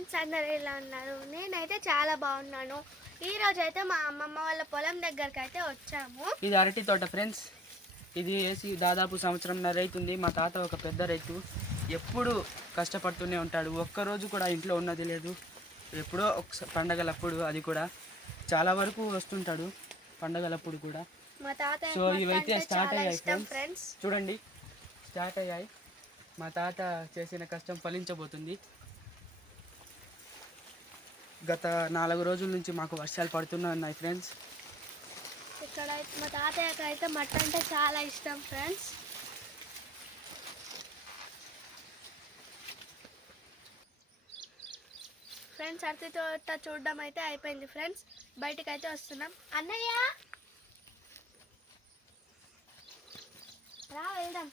Friends, అందరూ ఎలా ఉన్నారు? నేనైతే చాలా బాగున్నాను. ఈ రోజు అయితే మా అమ్మమ్మ వాళ్ళ పొలం దగ్గరికి అయితే వచ్చాము. ఇది అరటి తోట ఫ్రెండ్స్. ఇది వేసి దాదాపు సంవత్సరంన్నర అవుతుంది. మా తాత ఒక పెద్ద రైతు, ఎప్పుడు కష్టపడుతూనే ఉంటాడు. ఒక్కరోజు కూడా ఇంట్లో ఉన్నది లేదు. ఎప్పుడో ఒక పండగలప్పుడు, అది కూడా చాలా వరకు వస్తుంటాడు పండగలప్పుడు కూడా. మా తాత సో ఇవైతే స్టార్ట్ అయ్యాయి ఫ్రెండ్స్. చూడండి, స్టార్ట్ అయ్యాయి. మా తాత చేసిన కష్టం ఫలించబోతుంది. గత 4 రోజుల నుంచి మాకు వర్షాలు పడుతూనే ఉన్నాయి ఫ్రెండ్స్. ఇక్కడ మా తాతయ్యకి అయితే మట్టి అంటే చాలా ఇష్టం ఫ్రెండ్స్. ఫ్రెండ్స్, అరటి తోట చూడడం అయితే అయిపోయింది ఫ్రెండ్స్. బయటకు అయితే వస్తున్నాం. అన్నయ్య రా, వెళ్దాం.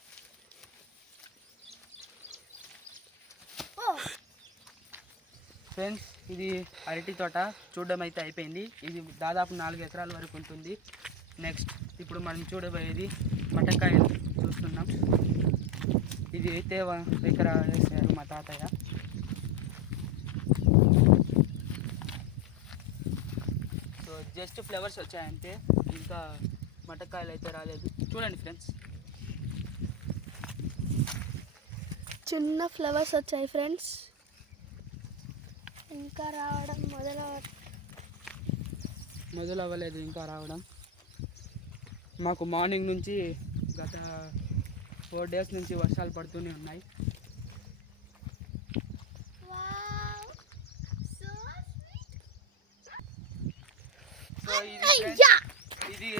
ఫ్రెండ్స్, ఇది అరటి తోట చూడడం అయితే అయిపోయింది. ఇది దాదాపు 4 ఎకరాల వరకు ఉంటుంది. నెక్స్ట్ ఇప్పుడు మనం చూడబోయేది మటకాయలు చూస్తున్నాం. ఇది అయితే 1 ఎకరా వేసారు మా తాతయ్య. సో జస్ట్ ఫ్లవర్స్ వచ్చాయంటే, ఇంకా మటకాయలు అయితే రాలేదు. చూడండి ఫ్రెండ్స్, చిన్న ఫ్లవర్స్ వచ్చాయి ఫ్రెండ్స్. ఇంకా రావడం మొదలు అవ్వలేదు ఇంకా రావడం. మాకు మార్నింగ్ నుంచి గత 4 డేస్ నుంచి వర్షాలు పడుతూనే ఉన్నాయి. సో ఇది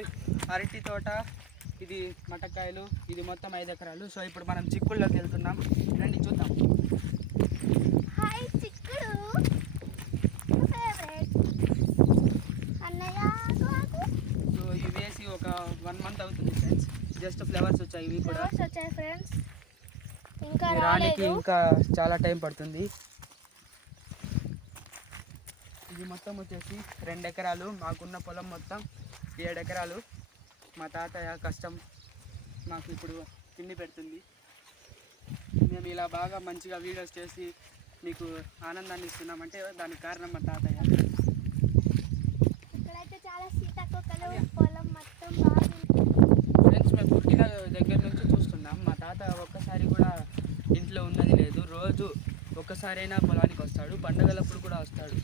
అరటి తోట, ఇది మటకాయలు, ఇది మొత్తం 5 ఎకరాలు. సో ఇప్పుడు మనం చిక్కుళ్ళకి వెళ్తున్నాం. రండి చూద్దాం. హాయ్ చిక్కుడు, సో ఇవి వేసి ఒక 1 మంత్ అవుతుంది ఫ్రెండ్స్. జస్ట్ ఫ్లవర్స్ వచ్చాయి. ఇవి కూడా వచ్చాయి ఫ్రెండ్స్. ఇంకా రానికి ఇంకా చాలా టైం పడుతుంది. ఇది మొత్తం వచ్చేసి 2 ఎకరాలు. మాకున్న పొలం మొత్తం 7 ఎకరాలు. మా తాతయ్య కష్టం మాకు ఇప్పుడు తిండి పెడుతుంది. మేము ఇలా బాగా మంచిగా వీడియోస్ చేసి మీకు ఆనందాన్ని ఇస్తున్నామంటే దానికి కారణం మా తాతయ్య. ఇక్కడైతే చాలా సీతాకోకలు, పొలం మొత్తం బాగుంది ఫ్రెండ్స్. మేము పుట్టిన దగ్గర నుంచి చూస్తున్నాం. మా తాత ఒక్కసారి కూడా ఇంట్లో ఉన్నది లేదు. రోజు ఒక్కసారైనా పొలానికి వస్తాడు. పండగలప్పుడు కూడా వస్తాడు.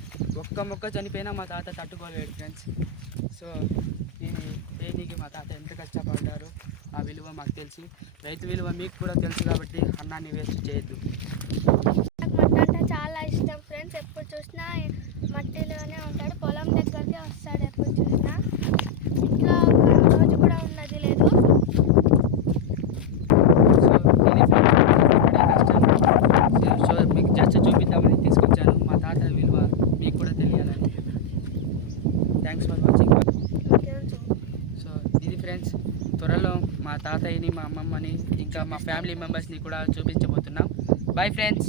ఒక్క మొక్క చనిపోయినా మా తాత తట్టుకోలేడు ఫ్రెండ్స్. సో దీనికి మా తాత ఎంత కష్టపడ్డారో ఆ విలువ మాకు తెలిసి, రైతు విలువ మీకు కూడా తెలుసు కాబట్టి అన్నాన్ని వేస్ట్ చేయొద్దు. మట్టి అంటే చాలా ఇష్టం ఫ్రెండ్స్. ఎప్పుడు చూసినా మట్టిలోనే ఉంటాడు. పొలం దగ్గరికి వస్తాడు ఎప్పుడు చూసినా. ఇంట్లో ఒక్క రోజు కూడా ఉన్నది లేదు. సో మీకు జస్ట్ చూపిద్దామని తీసుకొచ్చాను. మా తాత విలువ మీకు కూడా తెలియాలని. Thanks for watching. సో ఇది ఫ్రెండ్స్, త్వరలో మా తాతయ్యని, మా అమ్మమ్మని, ఇంకా మా ఫ్యామిలీ మెంబర్స్ని కూడా చూపించబోతున్నాం. Bye friends.